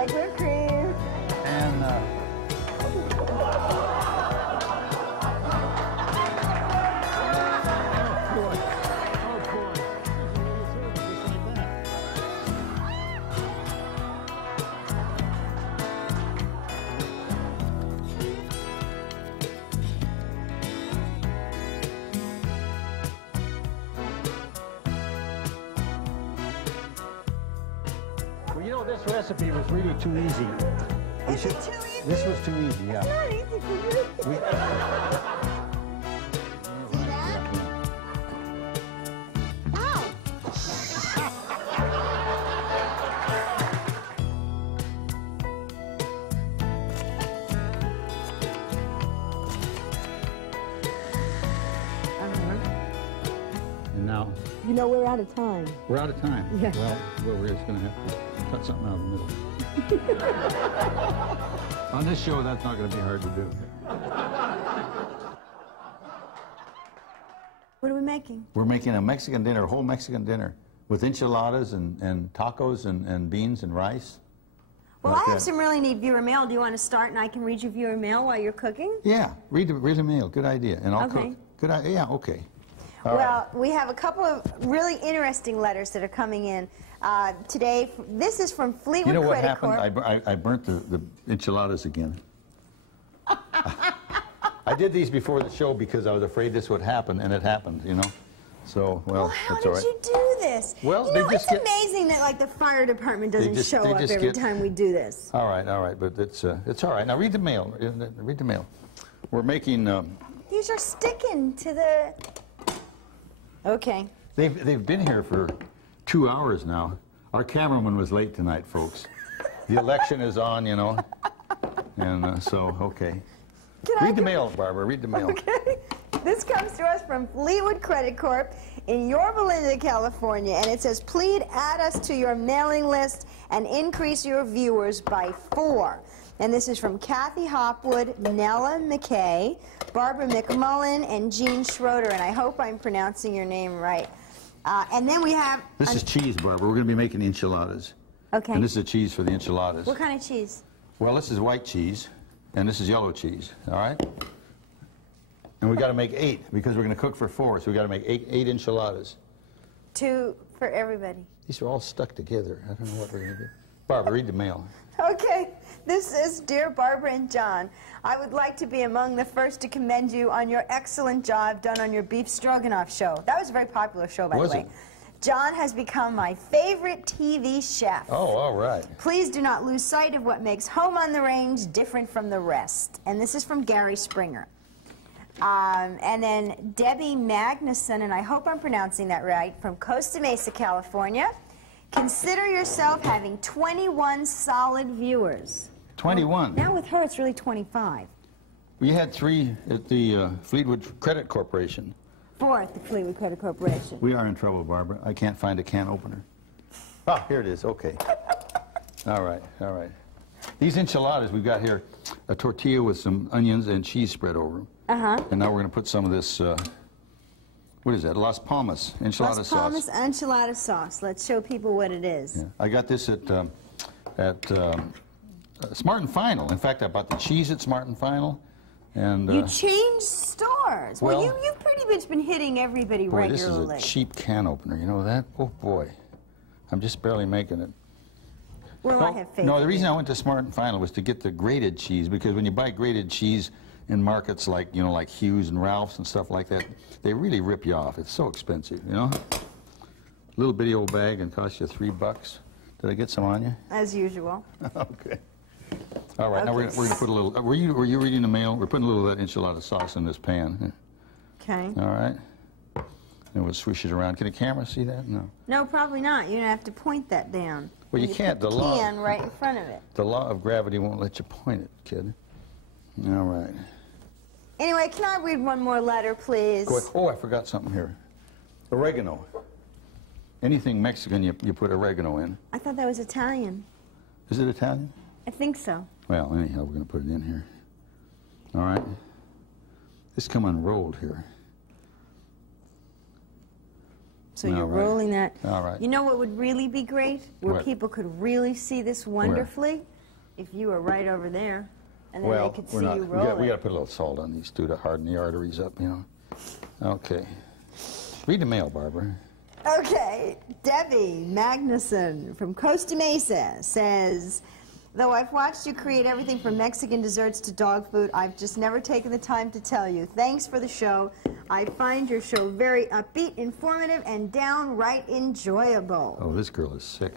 like whipped cream. And well, you know, this recipe was really too easy. Is it too easy? This was too easy, yeah. It's not easy for you. We, See that? Ow! and now You know, we're out of time. we're out of time. Yeah. Well, we're just going to have to cut something out of the middle. On this show, that's not going to be hard to do. What are we making? We're making a Mexican dinner, a whole Mexican dinner, with enchiladas and tacos and beans and rice. Well, Like I have that. some really neat viewer mail. Do you want to start and I can read your viewer mail while you're cooking? Yeah, read the mail. Good idea. And I'll Okay. cook. Good idea. Yeah, okay. All Well, we have a couple of really interesting letters that are coming in today. This is from Fleetwood You know what Credit happened? Corp. I burnt the enchiladas again. I did these before the show because I was afraid this would happen, and it happened, you know. So, well, How that's did all right. you do this? Well, you they know, just it's get- amazing that like the fire department doesn't just- show they up just every get- time we do this. All right, but it's all right. Now read the mail. Read the mail. We're making. These are sticking to the. Okay. They've been here for 2 hours now. Our cameraman was late tonight, folks. The election is on, you know, and so okay. Read the mail, Barbara. Read the mail. Okay. This comes to us from Fleetwood Credit Corp in Yorba Linda, California, and it says, please add us to your mailing list and increase your viewers by 4. And this is from Kathy Hopwood, Nella McKay, Barbara McMullen, and Jean Schroeder, and I hope I'm pronouncing your name right. And then we have... This is cheese, Barbara. We're going to be making enchiladas. Okay. And this is the cheese for the enchiladas. What kind of cheese? Well, this is white cheese, and this is yellow cheese, all right? And we got to make 8 because we're going to cook for 4, so we got to make eight enchiladas. 2 for everybody. These are all stuck together. I don't know what we're going to do. Barbara, read the mail. Okay, this is Dear Barbara and John. I would like to be among the first to commend you on your excellent job done on your beef stroganoff show. That was a very popular show, by the way. it? John has become my favorite TV chef. Oh, all right. Please do not lose sight of what makes Home on the Range different from the rest. And this is from Gary Springer. And then Debbie Magnuson, and I hope I'm pronouncing that right, from Costa Mesa, California. Consider yourself having 21 solid viewers. 21. Now with her, it's really 25. We had 3 at the Fleetwood Credit Corporation. 4 at the Fleetwood Credit Corporation. We are in trouble, Barbara. I can't find a can opener. Ah, here it is. Okay. All right, all right. These enchiladas, we've got here a tortilla with some onions and cheese spread over them. Uh-huh. And now we're going to put some of this, what is that? Las Palmas enchilada Las sauce. Palmas enchilada sauce. Let's show people what it is. Yeah. I got this at Smart and Final. In fact, I bought the cheese at Smart and Final. And You changed stores. Well, well, you've pretty much been hitting everybody boy, regularly. this is a cheap can opener. You know that? Oh, boy. I'm just barely making it. Well, I have faith. No, the in reason you. I went to Smart and Final was to get the grated cheese, because when you buy grated cheese in markets like, you know, like Hughes and Ralph's and stuff like that, they really rip you off. It's so expensive, you know? Little bitty old bag and cost you $3. Did I get some on you? As usual. Okay. All right, now we're Okay. gonna put a little. Were you reading the mail? We're putting a little of that enchilada sauce in this pan. Okay. All right. And we'll swish it around. Can the camera see that? No. No, probably not. You're going to have to point that down. Well, you can't. Put The the law. can right in front of it. The law of gravity won't let you point it, kid. All right. Anyway, can I read one more letter, please? Go ahead. Oh, I forgot something here. Oregano. Anything Mexican, you put oregano in. I thought that was Italian. Is it Italian? I think so. Well, anyhow, we're going to put it in here. All right. This come unrolled here. So All you're right. rolling that. All right. You know what would really be great? Where What? people could really see this wonderfully? if you were right over there, and then Well, they could see we're not. you roll We got to it. put a little salt on these too to harden the arteries up, you know. Okay. Read the mail, Barbara. Okay, Debbie Magnuson from Costa Mesa says, though I've watched you create everything from Mexican desserts to dog food, I've just never taken the time to tell you. Thanks for the show. I find your show very upbeat, informative, and downright enjoyable. Oh, this girl is sick.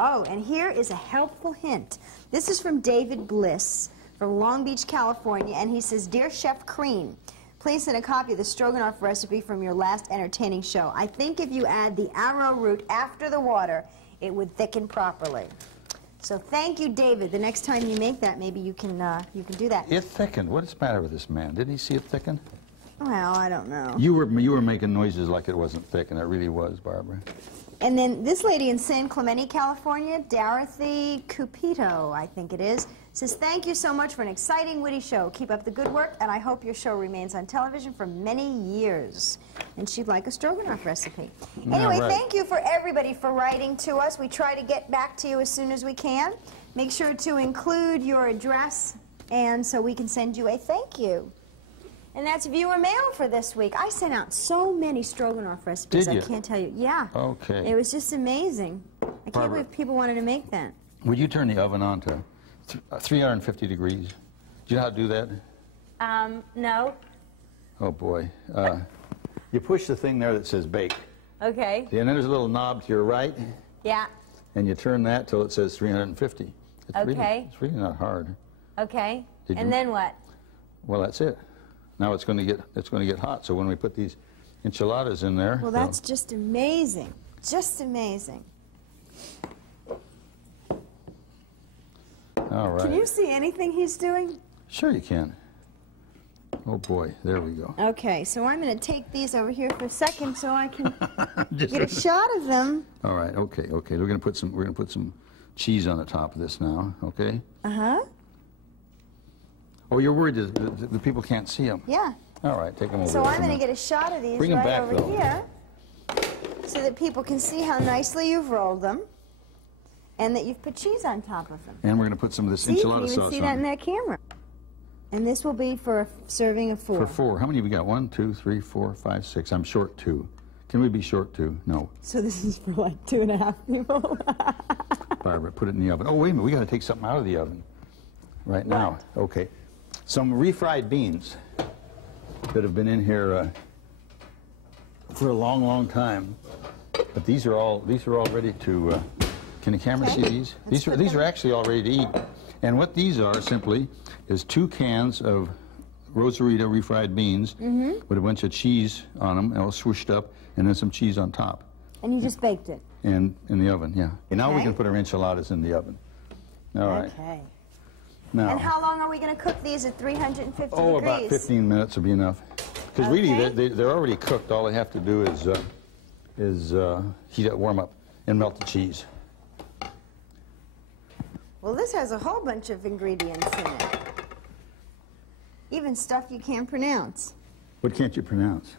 Oh, and here is a helpful hint. This is from David Bliss from Long Beach, California, and he says, Dear Chef Crean, please send a copy of the stroganoff recipe from your last entertaining show. I think if you add the arrowroot after the water, it would thicken properly. So thank you, David. The next time you make that, maybe you can do that. It thickened. What's the matter with this man? Didn't he see it thicken? Well, I don't know. You were making noises like it wasn't thick, and it really was, Barbara. And then this lady in San Clemente, California, Dorothy Cupito, I think it is, says, thank you so much for an exciting, witty show. Keep up the good work, and I hope your show remains on television for many years. And she'd like a stroganoff recipe. Anyway, right. Thank you for everybody for writing to us. We try to get back to you as soon as we can. Make sure to include your address, and so we can send you a thank you. And that's viewer mail for this week. I sent out so many stroganoff recipes. Did you? I can't tell you. Yeah. Okay. It was just amazing. I can't Barbara. believe people wanted to make that. Would you turn the oven on to 350 degrees? Do you know how to do that? No. Oh, boy. You push the thing there that says bake. Okay. And then there's a little knob to your right, Yeah. and you turn that till it says 350. It's Okay. It's really not hard. Okay. Did And you- then what? Well, that's it. Now it's going to get hot. So when we put these enchiladas in there, Well, that's just amazing. Just amazing. all right. Can you see anything he's doing? Sure you can. Oh boy, there we go. Okay, so I'm going to take these over here for a second so I can Just- get a shot of them. All right. Okay. Okay. We're going to put some cheese on the top of this now. Okay. Uh-huh. Oh, you're worried that the people can't see them. Yeah. All right. Take them over. So there I'm for going a to get a shot of these Bring 'em right back, over though. here so that people can see how nicely you've rolled them and that you've put cheese on top of them. And we're going to put some of this See, you can enchilada even sauce see on that in it. that camera. And this will be for a serving of 4. For 4. How many have we got? 1, 2, 3, 4, 5, 6. I'm short 2. Can we be short 2? No. So this is for like 2.5 people. Barbara, put it in the oven. Oh, wait a minute. We got to take something out of the oven right now. Okay. Some refried beans that have been in here for a long, long time. But these are all ready to. Can the camera see these? These are actually all ready to eat. And what these are simply is 2 cans of Rosarita refried beans with a bunch of cheese on them, all swooshed up, and then some cheese on top. And you just baked it. And in the oven, yeah. And now we Okay. can put our enchiladas in the oven. All right. Okay. Now. And how long are we going to cook these at 350 Oh, degrees? about 15 minutes will be enough. Because really, Okay. they're already cooked. All they have to do is heat it, warm up, and melt the cheese. Well, this has a whole bunch of ingredients in it. Even stuff you can't pronounce. What can't you pronounce?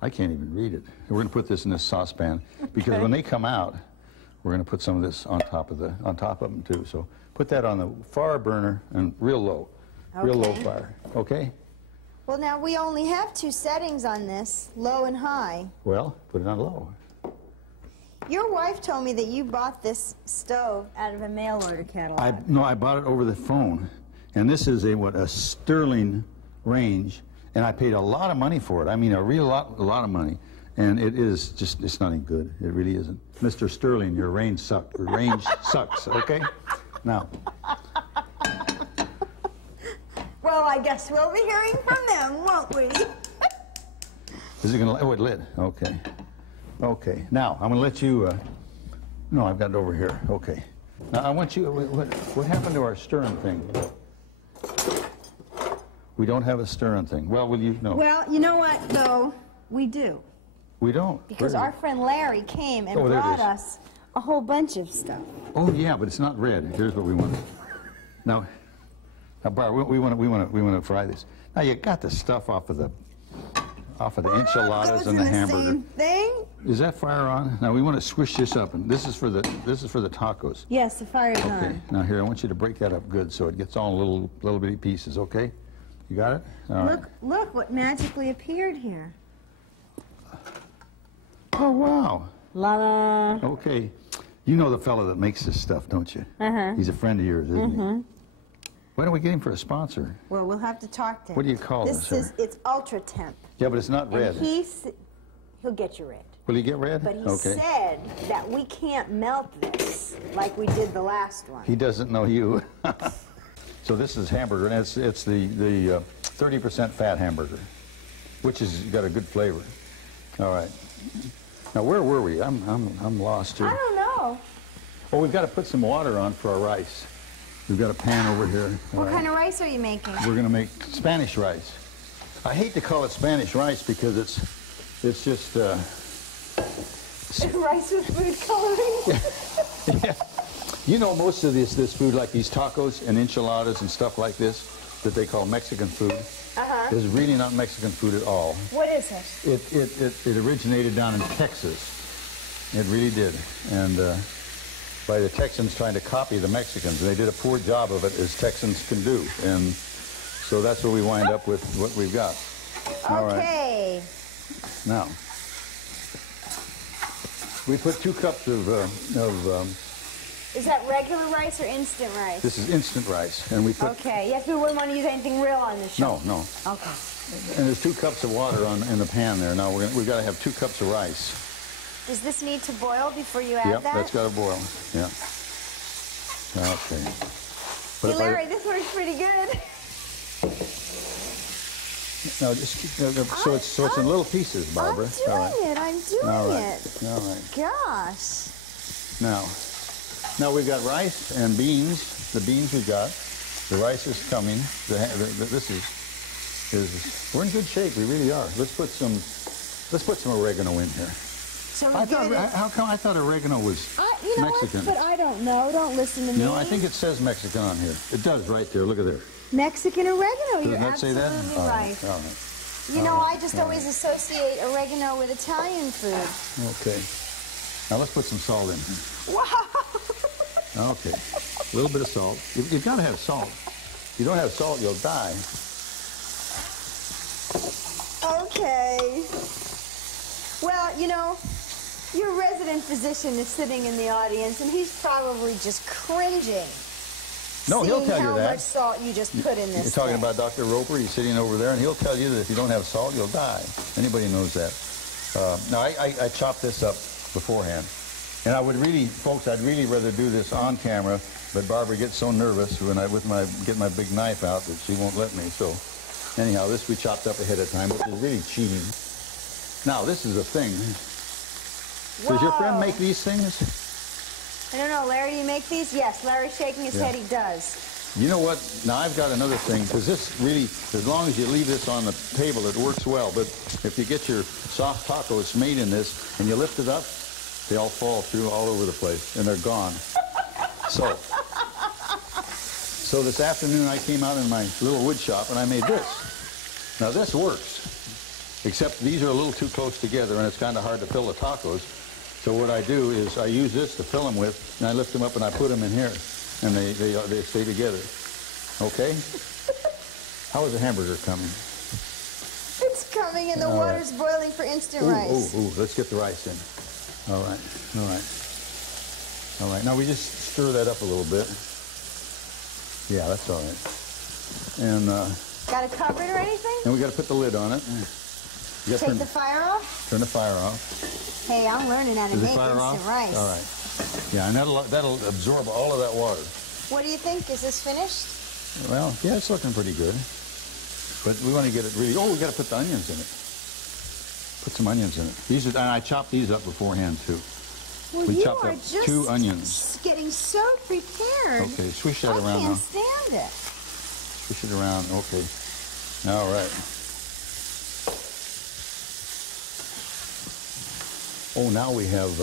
I can't even read it. We're going to put this in this saucepan because when they come out, we're going to put some of this on top of them too. So put that on the far burner and real low Okay. fire. Okay. Well, now we only have 2 settings on this, low and high. Well, put it on low. Your wife told me that you bought this stove out of a mail order catalog. No, I bought it over the phone, and this is a Sterling range, and I paid a lot of money for it. I mean, a lot of money, and it's not any good. It really isn't. Mr. Sterling, your range sucks. Okay, now. Well, I guess we'll be hearing from them, won't we? Is it gonna? Oh, it lit. Okay. Okay. Now I'm gonna let you. No, I've got it over here. Okay. Now I want you. What happened to our stirring thing? We don't have a stirring thing. Well, will you? No. Well, you know what, though? We do. We don't. Because Where our is it? friend Larry came and Oh, there it brought is. us a whole bunch of stuff. Oh yeah, but it's not red. Here's what we want. Now, Barbara, we want to fry this. Now you got the stuff off of the enchiladas Goes and in the hamburger. Same thing? Is that fire on? Now we want to squish this up, and this is for the tacos. Yes, the fire is Okay. on. Now here, I want you to break that up good so it gets all little bitty pieces. Okay? You got it? All right. Look what magically appeared here. Oh wow. La la. Okay. You know the fellow that makes this stuff, don't you? Uh-huh. He's a friend of yours, isn't he? Why don't we get him for a sponsor? Well, we'll have to talk to him. What do you call this? It's ultra temp. Yeah, but it's not red. And he'll get you red. Will he get red? But he okay. said that we can't melt this like we did the last one. He doesn't know you. So this is hamburger, and it's the 30% fat hamburger, which has got a good flavor. All right. Now where were we? I'm lost here. I don't know. Oh, we've got to put some water on for our rice. We've got a pan over here. What kind of rice are you making? We're going to make Spanish rice. I hate to call it Spanish rice because it's just rice with food coloring? yeah. You know, most of this food, like these tacos and enchiladas and stuff like this, that they call Mexican food, is really not Mexican food at all. What is it? It originated down in Texas. It really did. And by the Texans trying to copy the Mexicans. And they did a poor job of it, as Texans can do. And so that's where we wind up with what we've got. All okay. Right. Now, we put 2 cups of is that regular rice or instant rice? this is instant rice. And we put... Okay. Yes, we wouldn't want to use anything real on this show. No. Okay. And there's 2 cups of water in the pan there. Now we've got to have 2 cups of rice. Does this need to boil before you add Yep, that? that's got to boil. Yeah. Okay. But Hey, Larry, this works pretty good. No, just keep, so it's in little pieces, Barbara. I'm doing it. I'm doing it. All right. Gosh. Now we've got rice and beans. The beans we've got. The rice is coming. This is we're in good shape. We really are. Let's put some oregano in here. So How come I thought oregano was you know Mexican? What? But I don't know. Don't listen to me. You know, I think it says Mexican on here. It does right there. Look at there. Mexican oregano. You're Doesn't that say that? absolutely All right. right. All right. You know, I just always associate oregano with Italian food. Okay. Now let's put some salt in here. Wow. Okay. A little bit of salt. You've got to have salt. If you don't have salt, you'll die. Okay. Well, you know, your resident physician is sitting in the audience, and he's probably just cringing. No, he'll tell you how that. much salt you just put in this You're talking thing. about Dr. Roper. He's sitting over there, and he'll tell you that if you don't have salt, you'll die. Anybody knows that. Now, I chopped this up beforehand. And I would really, folks, I'd really rather do this on camera, but Barbara gets so nervous when get my big knife out that she won't let me. So, anyhow, this we chopped up ahead of time, which is really cheating. Now, this is a thing. Whoa. Does your friend make these things? I don't know, Larry, do you make these? Yes, Larry's shaking his head, he does. You know what? Now I've got another thing, because this really, as long as you leave this on the table, it works well. But if you get your soft tacos made in this and you lift it up, they all fall through all over the place, and they're gone. So this afternoon I came out in my little wood shop and I made this. Now this works, except these are a little too close together and it's kind of hard to fill the tacos. So what I do is I use this to fill them with, and I lift them up and I put them in here, and they stay together. Okay? How is the hamburger coming? It's coming, and the water's boiling for instant rice. Ooh, let's get the rice in. All right. Now we just stir that up a little bit. Yeah, that's all right. And got to cover it or anything? we got to put the lid on it. You Take the fire off? Turn the fire off. Hey, I'm learning how to make instant rice. All right. Yeah, and that'll absorb all of that water. What do you think? Is this finished? Well, yeah, it's looking pretty good. But we want to get it really... Oh, we got to put the onions in it. Put some onions in it. And I chopped these up beforehand, too. Well, we you chopped are up just 2 onions. Getting so prepared. Okay, swish that around I now. can't stand it. Swish it around. Okay. All right. Oh, now we have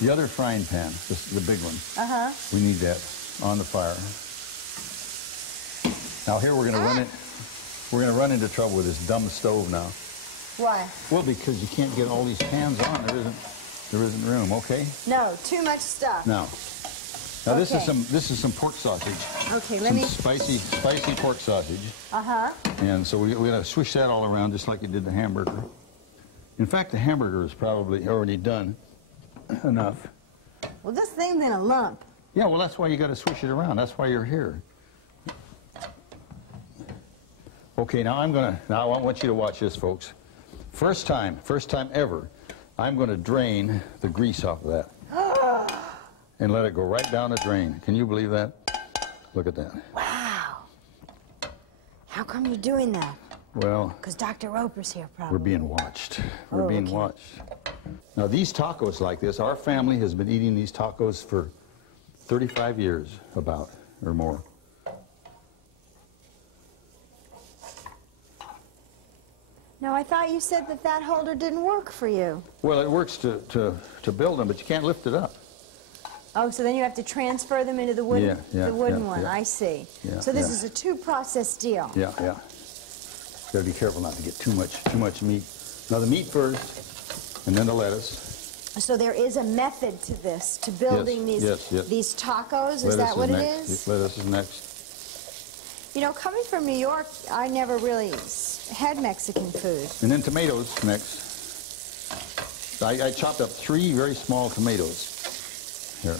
the other frying pan, the big one. Uh-huh. We need that on the fire. Now here we're going to run into trouble with this dumb stove now. Why? Well, because you can't get all these pans on. There isn't room. Okay. No, too much stuff. Now this Okay. is some pork sausage. Okay, let me. Spicy pork sausage. Uh-huh. And so we're going to swish that all around just like you did the hamburger. In fact, the hamburger is probably already done enough. Well, this thing's in a lump. Yeah, well, that's why you got to swish it around. That's why you're here. Okay, now I want you to watch this, folks. First time ever, I'm going to drain the grease off of that. And let it go right down the drain. Can you believe that? Look at that. Wow. How come you're doing that? Well, because Dr. Roper's here, probably. We're being watched. We're being watched. Now, these tacos like this, our family has been eating these tacos for 35 years, about, or more. No, I thought you said that holder didn't work for you. Well, it works to build them, but you can't lift it up. Oh, so then you have to transfer them into the wooden, one. Yeah. I see. Yeah, so this is a two-process deal. Yeah. Got to be careful not to get too much meat. Now the meat first, and then the lettuce. So there is a method to this, to building these tacos. Is that what it is? Lettuce is next. You know, coming from New York, I never really had Mexican food. And then tomatoes next. I chopped up 3 very small tomatoes. Here.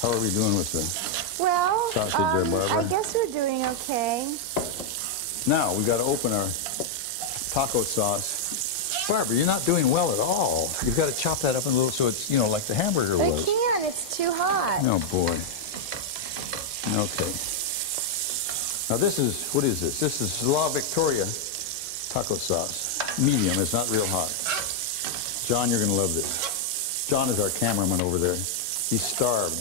How are we doing with the sausage there, Barbara? I guess we're doing okay. Now, we've got to open our taco sauce. Barbara, you're not doing well at all. You've got to chop that up in little, so it's, you know, like the hamburger was. I can't. It's too hot. Oh, boy. Okay. Now, this is, what is this? This is La Victoria taco sauce. Medium. It's not real hot. John, you're going to love this. John is our cameraman over there. He's starved.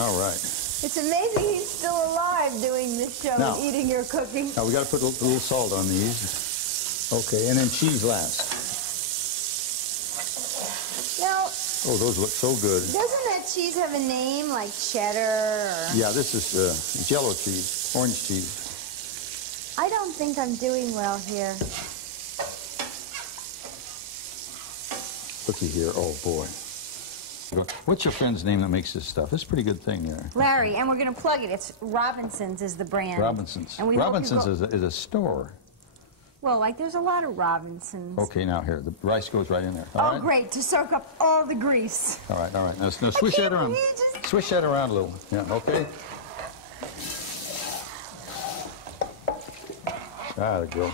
All right. It's amazing he's still alive doing this show and eating your cooking. Now, we got to put a little salt on these. Okay, and then cheese last. Now, oh, those look so good. Doesn't that cheese have a name, like cheddar? Or... Yeah, this is Jello cheese, orange cheese. I don't think I'm doing well here. Looky here. Oh, boy. What's your friend's name that makes this stuff? It's a pretty good thing there. Larry, and we're going to plug it. It's Robinson's is the brand. Robinson's. And Robinson's is a store. Well, like there's a lot of Robinson's. Okay, now here. The rice goes right in there. All right? Great. To soak up all the grease. All right. Now swish that around. Swish that around a little. Yeah, okay. Ah, there you go.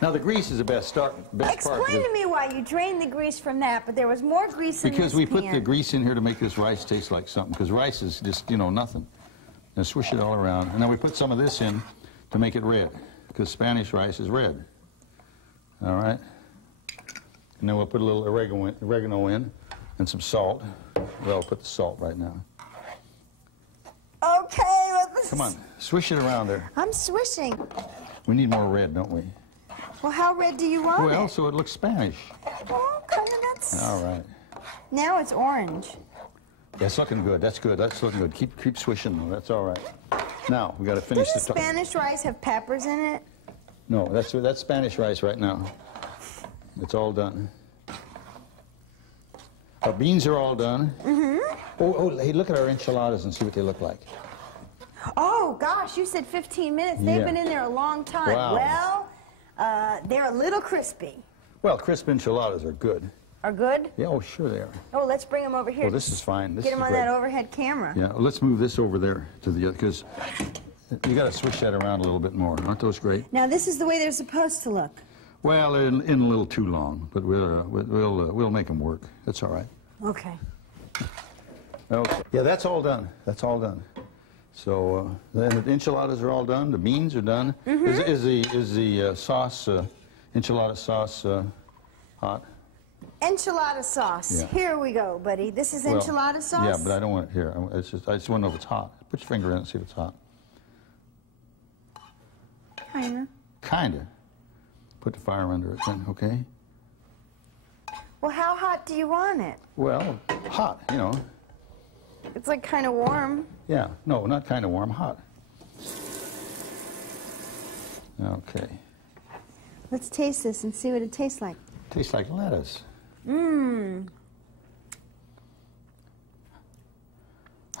Now, the grease is the best part. Explain to me why you drained the grease from that, but there was more grease in this Because we put the grease in here to make this rice taste like something, because rice is just, you know, nothing. Now, swish it all around. And then we put some of this in to make it red, because Spanish rice is red. All right? And then we'll put a little oregano in and some salt. Well, I'll put the salt right now. Okay. Come on, swish it around there. I'm swishing. We need more red, don't we? Well, how red do you want it? Well, so it looks Spanish. Well, kind of, that's... All right. Now it's orange. That's looking good. That's good. That's looking good. Keep swishing, though. That's all right. Now, we got to finish Does the Spanish rice have peppers in it? No, that's Spanish rice right now. It's all done. Our beans are all done. Mm-hmm. Oh, hey, look at our enchiladas and see what they look like. Oh, gosh, you said 15 minutes. They've been in there a long time. Wow. Well, they're a little crispy. Well, crisp enchiladas are good. Are good? Yeah, oh, sure they are. Oh, let's bring them over here. Oh, this is fine. Get them on that overhead camera. Yeah, let's move this over there to the other, because you got to switch that around a little bit more. Aren't those great? Now, this is the way they're supposed to look. Well, they're in a little too long, but we'll make them work. That's all right. Okay. Okay. Yeah, that's all done. That's all done. So then the enchiladas are all done. The beans are done. Mm-hmm. Is the sauce, enchilada sauce, hot? Enchilada sauce. Yeah. Here we go, buddy. This is enchilada sauce? Yeah, but I don't want it here. I just want to know if it's hot. Put your finger in it and see if it's hot. Kinda. Kinda. Put the fire under it then, okay? Well, how hot do you want it? Well, hot, you know. It's like kind of warm. Yeah, no, not kind of warm, hot. Okay. Let's taste this and see what it tastes like. Tastes like lettuce. Mmm.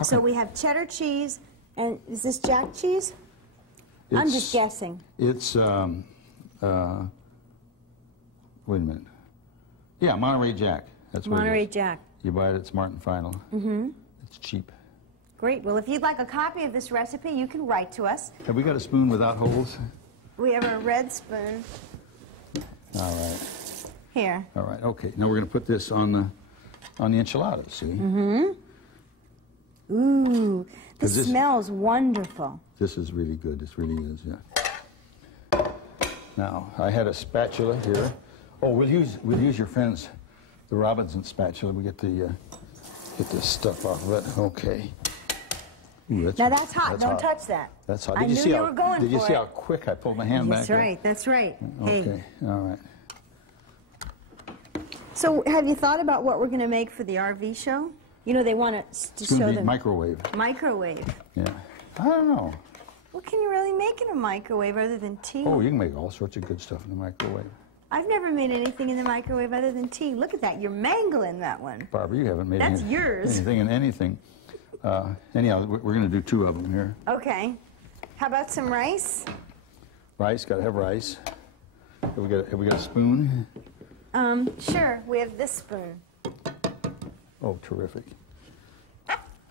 So we have cheddar cheese, and is this jack cheese? I'm just guessing. It's, wait a minute. Yeah, Monterey Jack. That's what Monterey it is. Jack. You buy it at Smart and Final. Mm-hmm. It's cheap. Great. Well, if you'd like a copy of this recipe, you can write to us. Have we got a spoon without holes? We have a red spoon. All right. Here. All right, okay. Now we're going to put this on the enchiladas, see? Mm-hmm. Ooh, this smells wonderful. This is really good. This really is, yeah. Now, I had a spatula here. Oh, we'll use your friend's, the Robinson spatula. We get the get this stuff off of it. Okay. Ooh, now that's hot. Don't hot. touch that. That's hot. I knew you were going for it. Did you see how quick I pulled my hand back? That's right. That's right. Okay. Hey. All right. So, have you thought about what we're going to make for the RV show? You know, they want to show them microwave. Microwave. Yeah. I don't know. What can you really make in a microwave other than tea? Oh, you can make all sorts of good stuff in the microwave. I've never made anything in the microwave other than tea. Look at that. You're mangling that one. Barbara, you haven't made That's yours. anything in anything. Anyhow, we're going to do 2 of them here. Okay. How about some rice? Rice, got to have rice. Have we got a spoon? Sure. We have this spoon. Oh, terrific.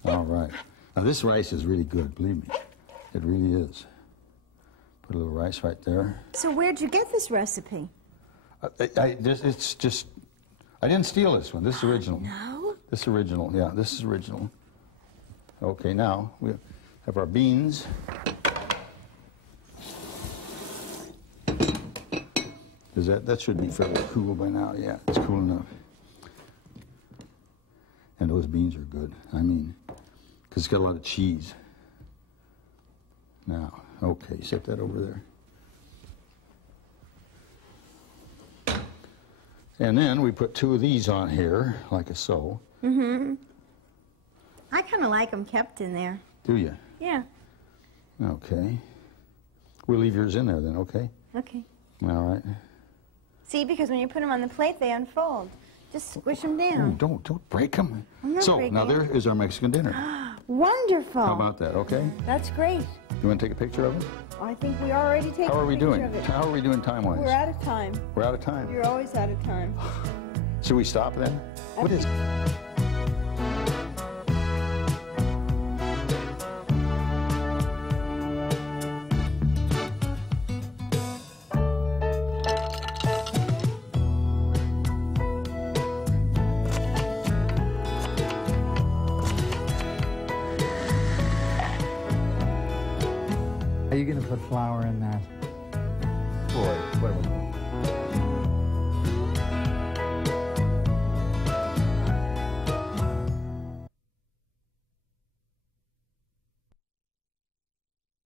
All right. Now, this rice is really good, believe me. It really is. Put a little rice right there. So where'd you get this recipe? It's just, I didn't steal this one. This is original. No? This is original, yeah, this is original. Okay, now we have our beans. That should be fairly cool by now. Yeah, it's cool enough. And those beans are good. I mean, because it's got a lot of cheese. Now, okay, set that over there. And then we put 2 of these on here, like so. Mm-hmm. I kind of like them kept in there. Do you? Yeah. Okay. We'll leave yours in there then, okay? Okay. All right. See, because when you put them on the plate, they unfold. Just squish them down. Oh, don't break them. I'm not so, breaking now there is our Mexican dinner. Wonderful. How about that, okay? That's great. You want to take a picture of it? I think we already taken How are we a picture doing? of it. How are we doing time-wise? We're out of time. We're out of time. You're always out of time. Should we stop then? What is it? Are you going to put flour in that? Boy, what